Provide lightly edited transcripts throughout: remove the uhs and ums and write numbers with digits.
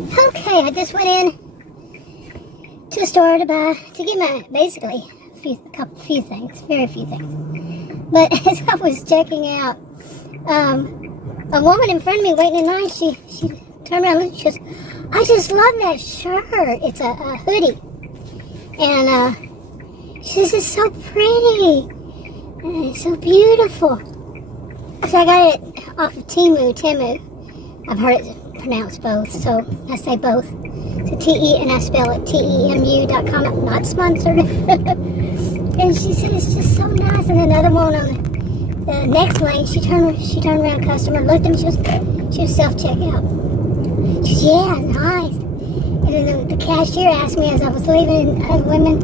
Okay, I just went in to the store to get my, basically, a few things, very few things. But as I was checking out, a woman in front of me waiting in line, she turned around and she goes, I just love that shirt. It's a hoodie. And she says, it's so pretty. And it's so beautiful. So I got it off of Temu. I've heard it pronounced both, so I say both. So T-E, and I spell it TEMU.com. I'm not sponsored. And she said, it's just so nice. And another one on the next lane, she turned around, customer, looked at me, she was self-checkout. She said, yeah, nice. And then the cashier asked me as I was leaving, women,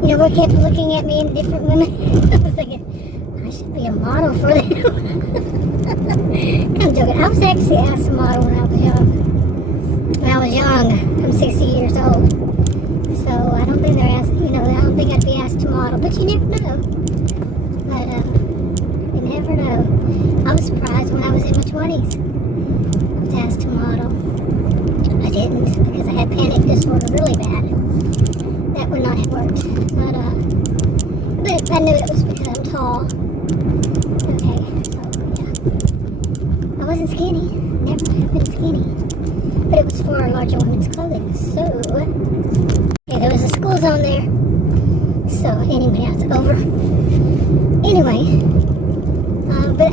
were kept looking at me and different women. I was thinking, I should be a model for them. I'm joking. I was actually asked to model when I was young. I'm 60 years old. So I don't think they're asked, I don't think I'd be asked to model. But you never know. But you never know. I was surprised when I was in my 20s. I was asked to model. I didn't because I had panic disorder really bad. That would not have worked. But I knew it was because I'm tall. Okay, so yeah. I wasn't skinny. Never have been skinny. But it was for larger women's clothing. So yeah, there was a school zone there. So anyway, it's over. Anyway, but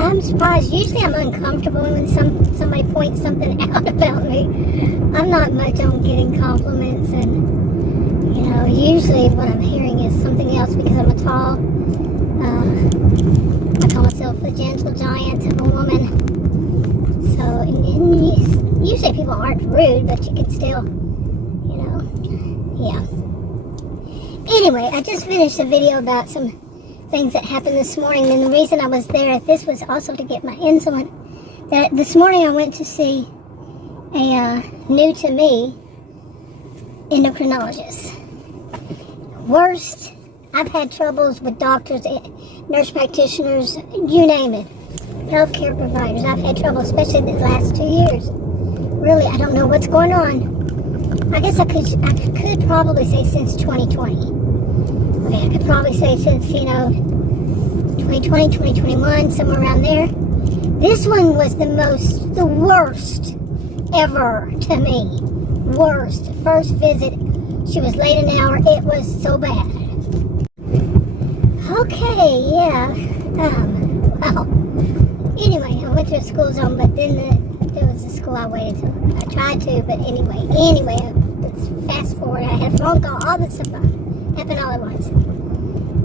I'm surprised. Usually I'm uncomfortable when somebody points something out about me. I'm not much on getting compliments, and usually what I'm hearing is something else because I'm a tall. I call myself a gentle giant of a woman. So and usually people aren't rude, but you can still, yeah. Anyway, I just finished a video about some things that happened this morning, and the reason I was there at this was also to get my insulin. That this morning I went to see a new to me endocrinologist. Worst, I've had troubles with doctors, nurse practitioners, you name it, healthcare providers. I've had trouble, especially the last 2 years. Really, I don't know what's going on. I guess I could probably say since 2020. Okay, I could probably say since, 2020, 2021, somewhere around there. This one was the worst ever to me. Worst. First visit, she was late an hour. It was so bad. Okay, yeah. Wow. Anyway, I went to a school zone, but then there was a school I waited to. I tried to, but anyway, let's fast forward. I had a phone call, all this stuff happened all at once.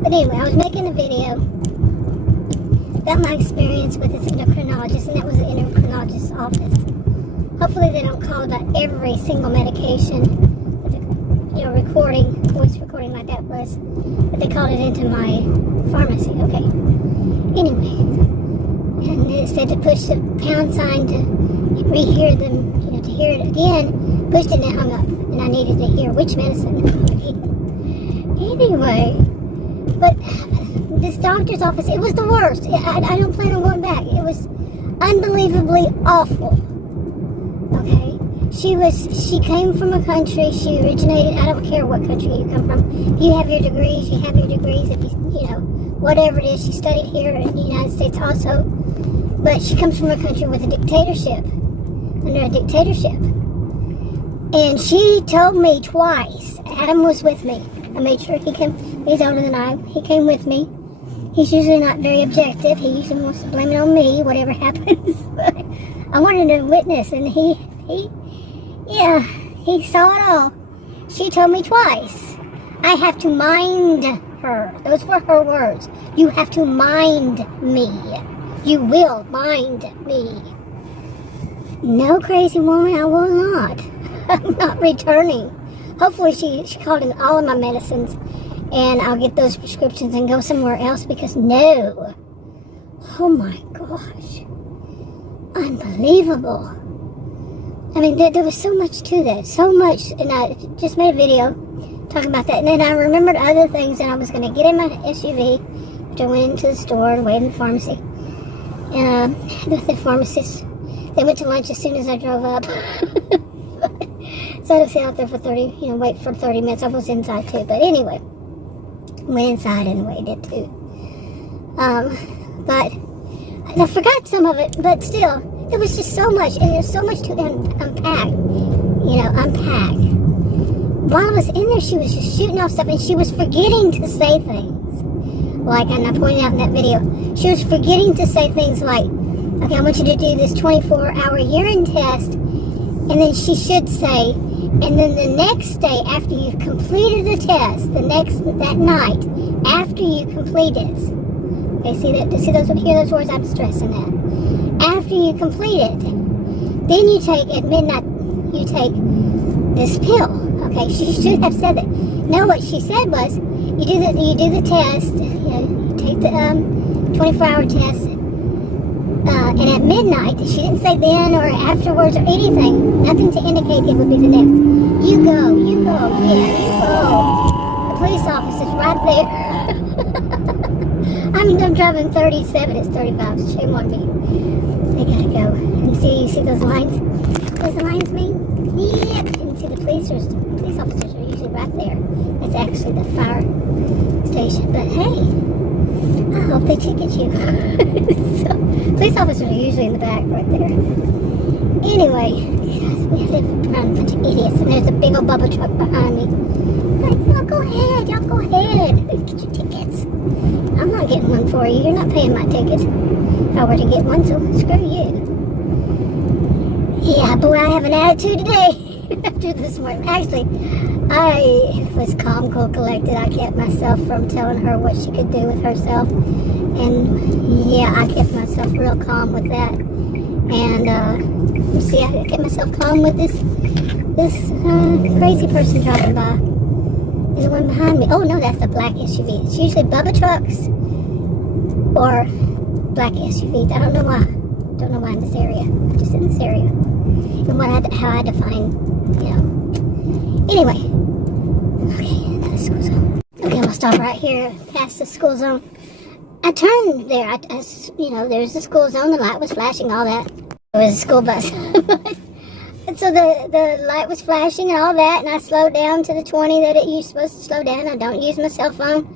But anyway, I was making a video about my experience with this endocrinologist, and that was the endocrinologist's office. Hopefully they don't call about every single medication, voice recording like that was, but they called it into my pharmacy. Okay. Anyway, and it said to push the pound sign to rehear them, to hear it again. Pushed it and it hung up, and I needed to hear which medicine. Anyway, but this doctor's office, it was the worst. I don't plan on going back. It was unbelievably awful. Okay. She came from a country, she originated, I don't care what country you come from. If you have your degrees, you have your degrees. If whatever it is, she studied here in the United States also. But she comes from a country with a dictatorship, under a dictatorship. And she told me twice, Adam was with me. I made sure he came, he's older than I, he came with me. He's usually not very objective. He usually wants to blame it on me, whatever happens. But I wanted to witness, and he saw it all. She told me twice, I have to mind her. Those were her words. You have to mind me. You will mind me. No, crazy woman, I will not. I'm not returning. Hopefully she called in all of my medicines, and I'll get those prescriptions and go somewhere else, because no. Oh my gosh. Unbelievable. I mean, there was so much to that. So much. And I just made a video talking about that. And then I remembered other things, and I was going to get in my SUV, which I went into the store and waited in the pharmacy. And the pharmacist, they went to lunch as soon as I drove up. So I had to sit out there for 30, wait for 30 minutes. I was inside too, but anyway, went inside and waited too. But I forgot some of it, but still, there was just so much, and there's so much to unpack. While I was in there, she was just shooting off stuff, and she was forgetting to say things. Like, and I pointed out in that video, she was forgetting to say things like, okay, I want you to do this 24-hour urine test, and then she should say, and then the next day after you've completed the test, that night after you complete it, okay, hear those words? I'm stressing that. After you complete it, then you take at midnight, you take this pill. Okay, she should have said that. No, what she said was, you do the test, you take the 24-hour test. And at midnight, she didn't say then or afterwards or anything, nothing to indicate it would be the next. You go, The police officer's right there. I'm driving 37, it's 35, shame on me. They gotta go. And you see those lines? Those lines mean? Yep. And see the police officers are usually right there. That's actually the fire station. But hey, I hope they ticket you. Police officers are usually in the back right there. Anyway, we live around a bunch of idiots, and there's a big old bubble truck behind me. Like, y'all go ahead. Get your tickets. I'm not getting one for you. You're not paying my ticket. If I were to get one, so screw you. Yeah, boy, I have an attitude today. After this morning. Actually, I was calm, cool, collected. I kept myself from telling her what she could do with herself. And yeah, I kept myself real calm with that. And you see, I kept myself calm with this crazy person driving by. There's one behind me. Oh no, that's a black SUV. It's usually Bubba trucks or black SUVs. I don't know why. Don't know why in this area. Just in this area. And how I had to find, Anyway. Okay, another school zone. Okay, we'll stop right here past the school zone. I turned there. There's the school zone. The light was flashing, all that. It was a school bus. And so the light was flashing and all that, and I slowed down to the 20 that you're supposed to slow down. I don't use my cell phone.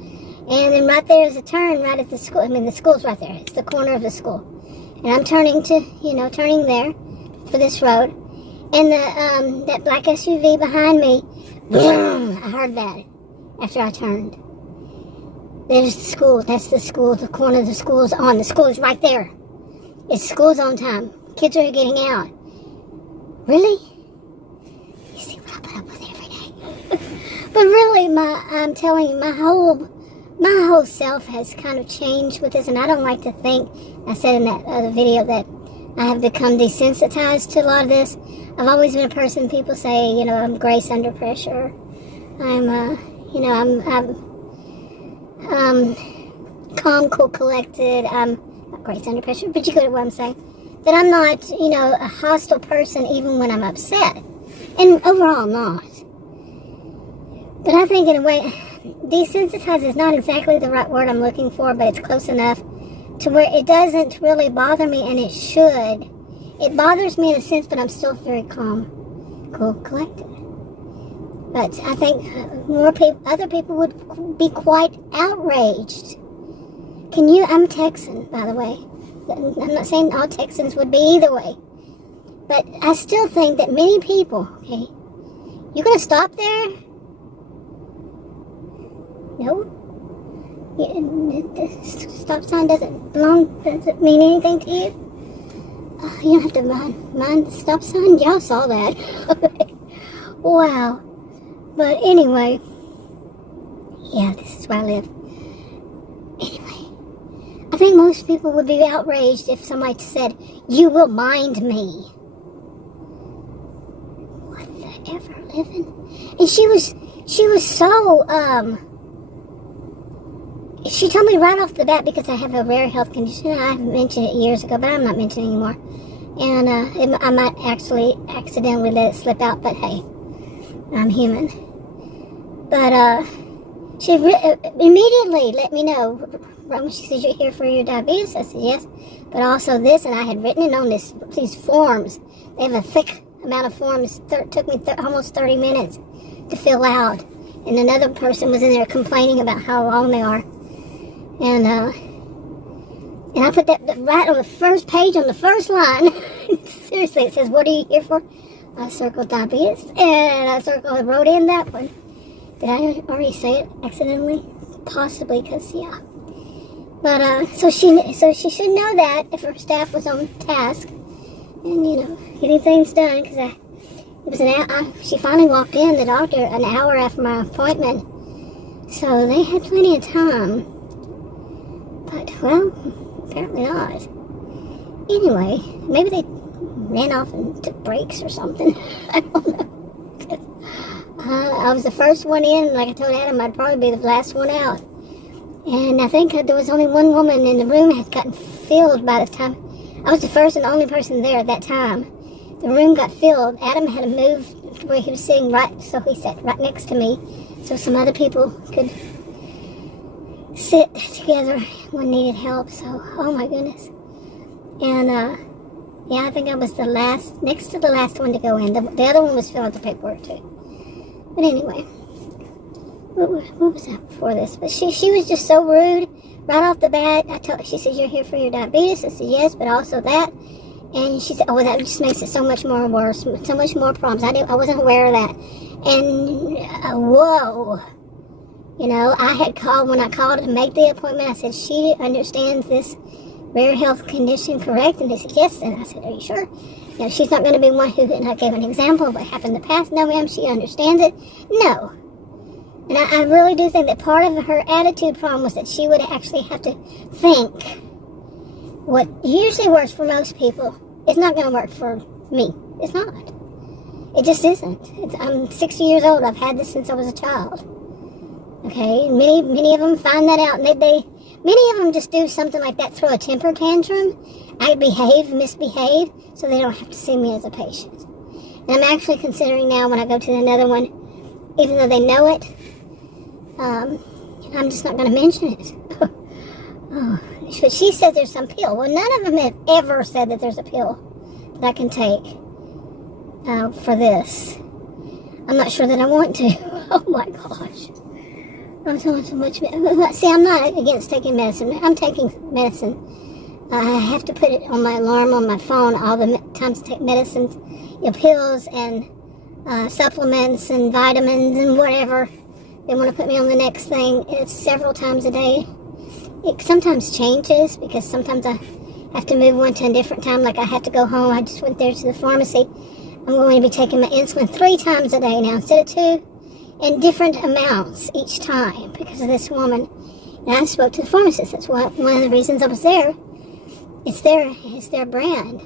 And then right there is a turn right at the school. The school's right there. It's the corner of the school. And I'm turning there for this road. And that black SUV behind me, boom, I heard that after I turned. There's the school. That's the school. The corner of the school is on. The school is right there. It's school zone time. Kids are getting out. Really? You see what I put up with every day. But really, I'm telling you, my whole self has kind of changed with this, and I don't like to think. I said in that other video that I have become desensitized to a lot of this. I've always been a person. People say, I'm grace under pressure. I'm calm, cool, collected. I'm not grace under pressure, but you get what I'm saying. That I'm not, a hostile person even when I'm upset. And overall not. But I think in a way, desensitized is not exactly the right word I'm looking for, but it's close enough to where it doesn't really bother me, and it should. It bothers me in a sense, but I'm still very calm, cool, collected. But I think other people would be quite outraged. I'm Texan, by the way. I'm not saying all Texans would be either way. But I still think that many people, okay, you gonna stop there? No? The stop sign doesn't mean anything to you? You don't have to mind the stop sign? Y'all saw that. Wow. But anyway, yeah, this is where I live. Anyway, I think most people would be outraged if somebody said, "You will mind me." What the ever living? And she was so, she told me right off the bat, because I have a rare health condition. I mentioned it years ago, but I'm not mentioning anymore. And I might actually accidentally let it slip out, but hey, I'm human. But she immediately let me know. She said, "You're here for your diabetes?" I said, "Yes." But also this, and I had written it on these forms. They have a thick amount of forms. Took me almost 30 minutes to fill out. And another person was in there complaining about how long they are. And I put that right on the first page, on the first line. Seriously, it says, what are you here for? I circled diabetes, and I wrote in that one. Did I already say it accidentally? Possibly, because, yeah. But, so she should know that if her staff was on task. And, you know, getting things done, because it was an hour. She finally walked in, the doctor, an hour after my appointment. So they had plenty of time. But, well, apparently not. Anyway, maybe they ran off and took breaks or something. I don't know. I was the first one in. Like I told Adam, I'd probably be the last one out. And I think there was only one woman in the room had gotten filled by the time. I was the first and only person there at that time. The room got filled. Adam had to move to where he was sitting right, so he sat right next to me, so some other people could sit together when needed help. So, oh my goodness. And, yeah, I think I was the last, next to the last one to go in. The other one was filling out the paperwork too. But anyway, what was that before this? But she was just so rude right off the bat. She said, you're here for your diabetes. I said, yes, but also that. And she said, oh, that just makes it so much more worse, so much more problems. I wasn't aware of that. And, whoa. You know, when I called to make the appointment, I said, she understands this rare health condition, correct? And they said, yes. And I said, are you sure? You know, she's not going to be one who, and I gave an example of what happened in the past. No, ma'am, she understands it. No. And I really do think that part of her attitude problem was that she would actually have to think what usually works for most people is not going to work for me. It's not. It just isn't. I'm 60 years old. I've had this since I was a child. Okay? Many of them find that out. And many of them just do something like that, throw a temper tantrum, misbehave, so they don't have to see me as a patient. And I'm actually considering now when I go to another one, even though they know it, I'm just not going to mention it. Oh, but she says there's some pill. Well, none of them have ever said that there's a pill that I can take for this. I'm not sure that I want to. Oh my gosh. I'm telling so much. See, I'm not against taking medicine. I'm taking medicine. I have to put it on my alarm on my phone all the times I take medicines, pills and supplements and vitamins and whatever. They want to put me on the next thing. It's several times a day. It sometimes changes because sometimes I have to move one to a different time. Like I have to go home. I just went there to the pharmacy. I'm going to be taking my insulin 3 times a day now instead of 2, in different amounts each time because of this woman. And I spoke to the pharmacist. That's one of the reasons I was there. It's their brand.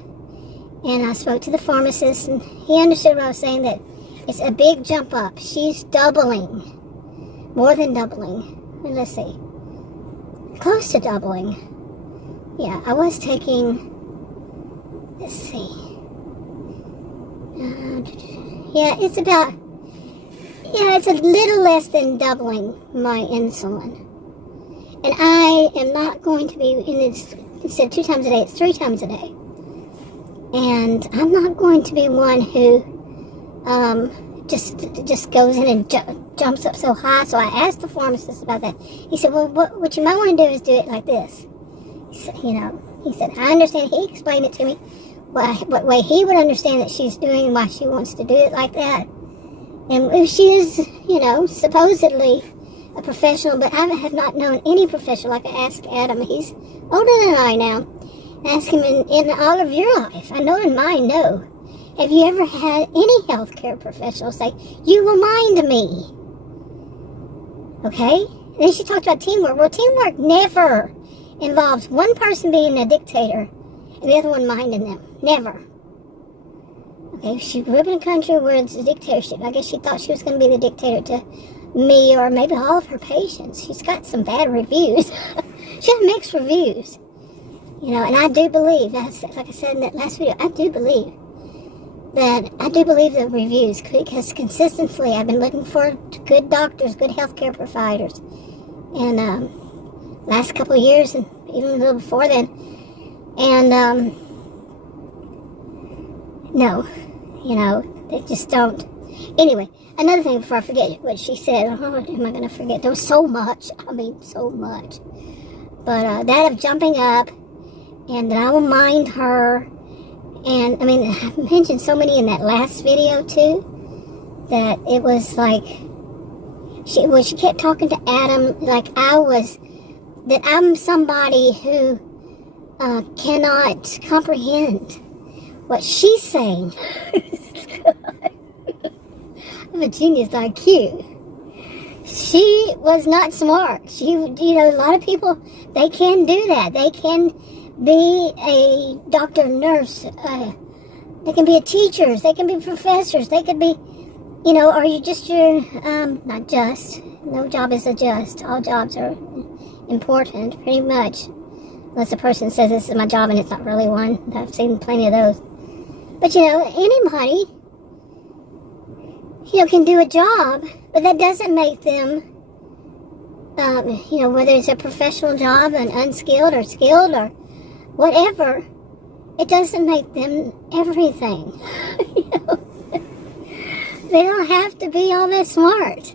And I spoke to the pharmacist, and he understood what I was saying, that it's a big jump up. She's doubling. More than doubling. And let's see. Close to doubling. Yeah, I was taking, let's see. It's a little less than doubling my insulin. And I am not going to be in this, instead of 2 times a day, it's 3 times a day. And I'm not going to be one who just goes in and jumps up so high. So I asked the pharmacist about that. He said, well, what you might want to do is do it like this. He said, I understand. He explained it to me, what way he would understand that she's doing and why she wants to do it like that. And she is, supposedly a professional, but I have not known any professional. Like I asked Adam, he's older than I now. Ask him in all of your life. I know in mine, no. Have you ever had any healthcare professional say, you remind me? Okay? And then she talked about teamwork. Well, teamwork never involves one person being a dictator and the other one minding them. Never. Okay, she grew up in a country where it's a dictatorship. I guess she thought she was going to be the dictator to me or maybe all of her patients. She's got some bad reviews. She has mixed reviews. And I do believe, like I said in that last video, I do believe the reviews, because consistently I've been looking for good doctors, good healthcare providers. And last couple of years, and even a little before then. And no, You know, they just don't. Anyway, another thing before I forget what she said. Oh, am I going to forget? There was so much. I mean, so much. But that of jumping up, and that I will mind her. And, I mean, I mentioned so many in that last video, too, that it was like, she kept talking to Adam like that I'm somebody who cannot comprehend what she's saying. I'm a genius IQ. She was not smart. A lot of people, they can do that. They can be a doctor, nurse. They can be teachers. They can be professors. They could be, are you just not just. No job is a just. All jobs are important, pretty much. Unless a person says this is my job and it's not really one. I've seen plenty of those. But, anybody, can do a job, but that doesn't make them, whether it's a professional job, an unskilled or skilled or whatever, it doesn't make them everything. They don't have to be all that smart.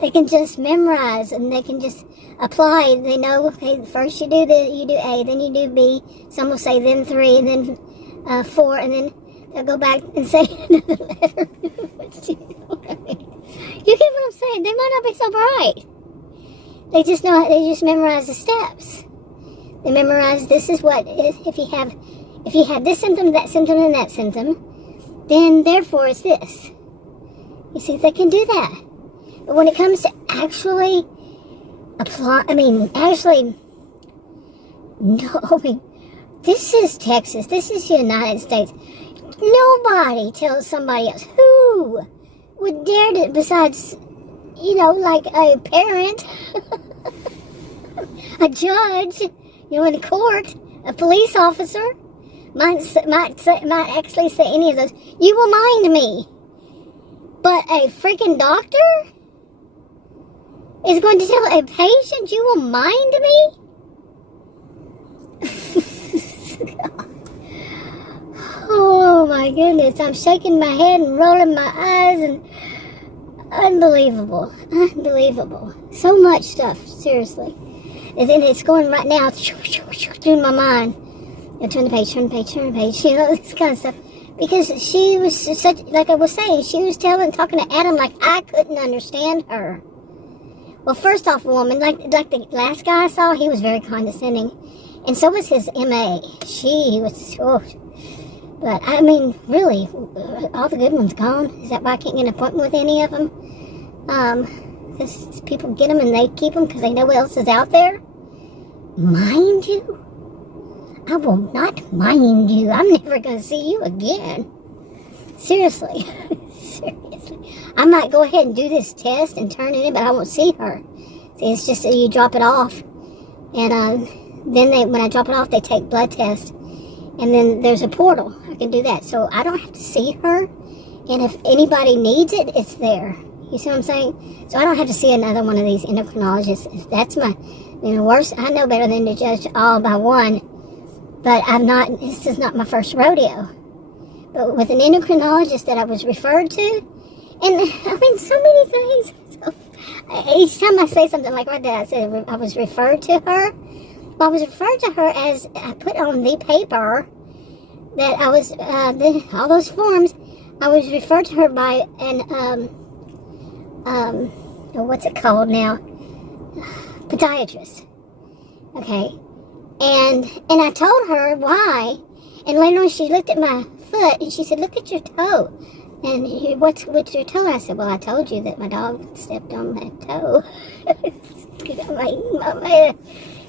They can just memorize and they can just apply. They know, okay, first you do A, then you do B. Some will say then 3, and then 4, and then they'll go back and say another letter. You get what I'm saying? They might not be so bright. They just memorize the steps. They memorize this is what if you have this symptom, that symptom, and that symptom, then therefore it's this. You see, they can do that. But when it comes to actually this is Texas. This is the United States. Nobody tells somebody else. Who would dare to, besides, like a parent, a judge, in the court, a police officer, might actually say any of those. You will mind me. But a freaking doctor is going to tell a patient, you will mind me? Oh my goodness, I'm shaking my head and rolling my eyes, and unbelievable. So much stuff, seriously. And then it's going right now through my mind. Turn the page, this kind of stuff. Because she was such, like I was saying, she was talking to Adam like I couldn't understand her. Well, first off, woman, like the last guy I saw, he was very condescending. And so was his MA. She was, but I mean, really, all the good ones gone. Is that why I can't get an appointment with any of them? Because people get them and they keep them because they know what else is out there. Mind you? I will not mind you. I'm never going to see you again. Seriously. Seriously. I might go ahead and do this test and turn it in, but I won't see her. See, it's just that you drop it off. And then when I drop it off, they take blood tests. And then there's a portal. I can do that. So I don't have to see her. And if anybody needs it, it's there. You see what I'm saying? So I don't have to see another one of these endocrinologists. If that's my, worst, I know better than to judge all by one. But this is not my first rodeo. But with an endocrinologist that I was referred to, and so many things. So, each time I say something like right there, I said I was referred to her. Well, I was referred to her as I put on the paper that I was, all those forms, I was referred to her by an, what's it called now? Podiatrist. Okay. And I told her why. And later on she looked at my foot and she said, look at your toe. And what's your toe? I said, well, I told you that my dog stepped on my toe.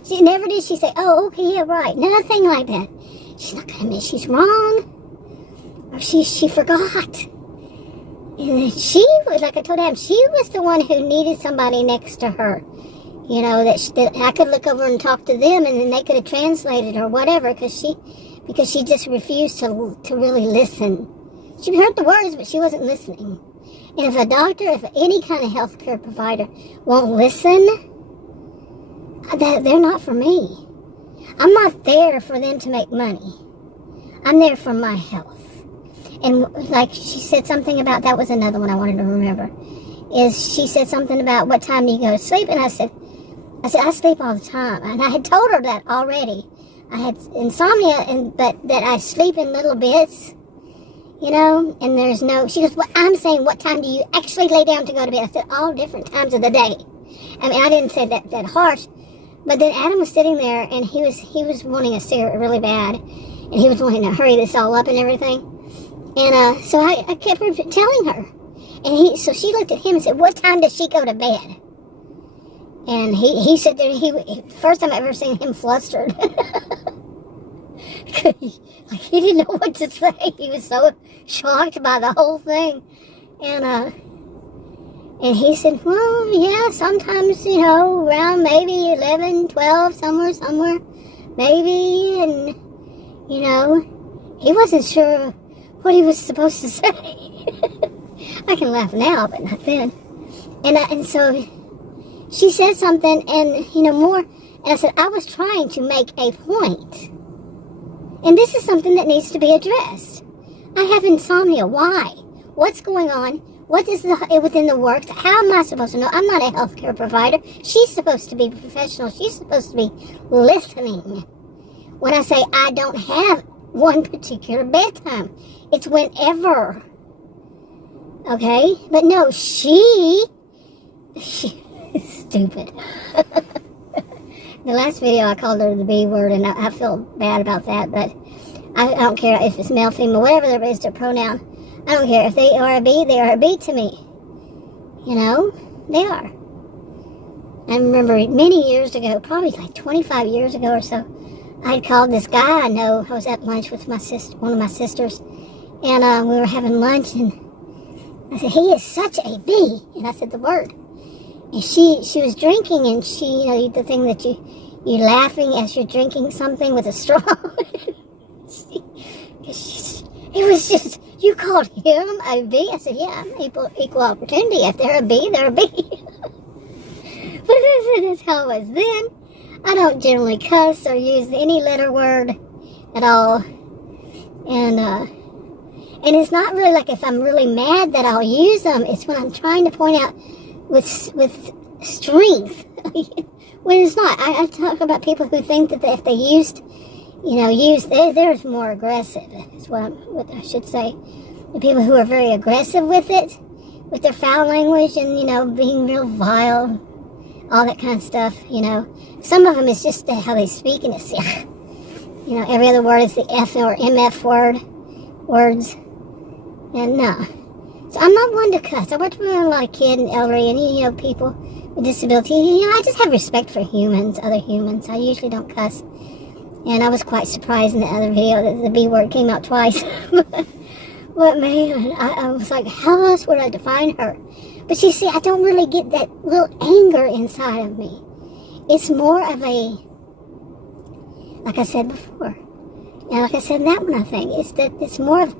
She never did. She said, oh, okay, yeah, right. Nothing like that. She's not going to admit she's wrong. Or she forgot. And she was, like I told Adam, she was the one who needed somebody next to her. That I could look over and talk to them, and then they could have translated or whatever, because she just refused to really listen. She heard the words, but she wasn't listening. And if a doctor, if any kind of healthcare provider won't listen, they're not for me. I'm not there for them to make money. I'm there for my health. And like she said something about, that was another one I wanted to remember, is she said something about what time do you go to sleep, and I said I sleep all the time, and I had told her that already. I had insomnia, but that I sleep in little bits, you know, and there's no, she goes, well, I'm saying, what time do you actually lay down to go to bed? I said, all different times of the day. I mean, I didn't say that harsh, but then Adam was sitting there, and he was wanting a cigarette really bad, and he was wanting to hurry this all up and everything, and so I kept telling her, and so she looked at him and said, what time does she go to bed? And he said that first time I ever seen him flustered. He didn't know what to say. He was so shocked by the whole thing. And he said, well, yeah, sometimes, you know, around maybe 11, 12, somewhere, maybe. And, you know, he wasn't sure what he was supposed to say. I can laugh now, but not then. And so she said something, and, you know, more, and I said, I was trying to make a point. And this is something that needs to be addressed. I have insomnia. Why? What's going on? What is within the works? How am I supposed to know? I'm not a healthcare provider. She's supposed to be professional. She's supposed to be listening. When I say I don't have one particular bedtime, it's whenever. Okay? But no, she stupid. The last video I called her the B word, and I feel bad about that, but I don't care if it's male, female, whatever there is their pronoun. I don't care. If they are a B, they are a B to me. You know? They are. I remember many years ago, probably like 25 years ago or so, I had called this guy I know. I was at lunch with my sister, one of my sisters, and we were having lunch, and I said, he is such a B, and I said the word. And she was drinking, and she, you know, the thing that you laughing as you're drinking something with a straw. It was just, you called him a B? I said, yeah, I'm equal opportunity. If they're a B, they're a B. But that's how it was then. I don't generally cuss or use any letter word at all. And it's not really like if I'm really mad that I'll use them. It's when I'm trying to point out with strength. When it's not. I talk about people who think that if they used, they're more aggressive. Is what I should say. The people who are very aggressive with it, with their foul language and, you know, being real vile, all that kind of stuff, you know. Some of them is just how they speak, and it's, you know, every other word is the F or MF words. And no. So I'm not one to cuss. I work with a lot of kids and elderly and, you know, people with disability. You know, I just have respect for humans, other humans. I usually don't cuss. And I was quite surprised in the other video that the B word came out twice. But man, I was like, how else would I define her? But you see, I don't really get that little anger inside of me. It's more of a, like I said before, and like I said in that one, I think, it's more of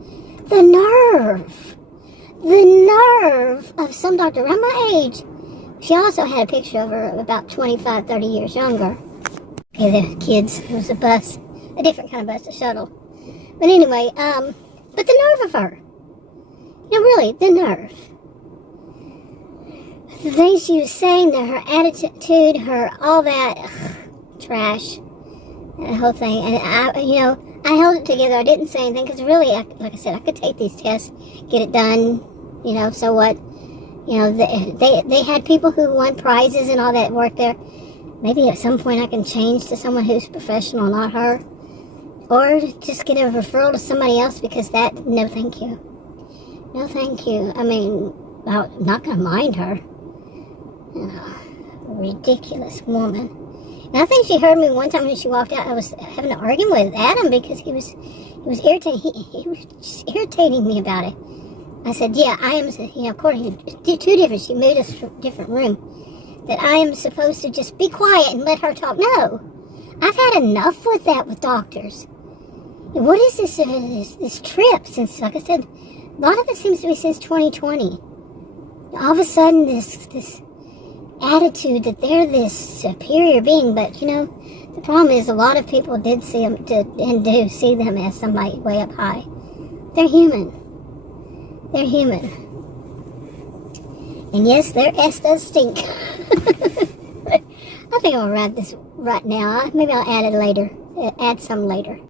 the nerve. The nerve of some doctor around my age. She also had a picture of her about 25, 30 years younger. Okay, the kids, it was a bus, a different kind of bus, a shuttle. But anyway, but the nerve of her. You know, really, the nerve. The things she was saying, her attitude, her all that trash, that whole thing. And I held it together. I didn't say anything because really, like I said, I could take these tests, get it done. You know, so what? You know, they had people who won prizes and all that work there. Maybe at some point I can change to someone who's professional, not her. Or just get a referral to somebody else because no thank you. No thank you. I mean, I'm not going to mind her. You know, ridiculous woman. And I think she heard me one time when she walked out. I was having an argument with Adam because he was irritating. He was just irritating me about it. I said, yeah, I am, you know, according to two different, she moved us to a different room, that I am supposed to just be quiet and let her talk. No, I've had enough with that with doctors. What is this trip since, like I said, a lot of it seems to be since 2020. All of a sudden, this attitude that they're this superior being, but, you know, the problem is a lot of people did see them, and do see them as somebody way up high. They're human. They're human. And yes, their ass does stink. I think I'll wrap this right now. Maybe I'll add it later. Add some later.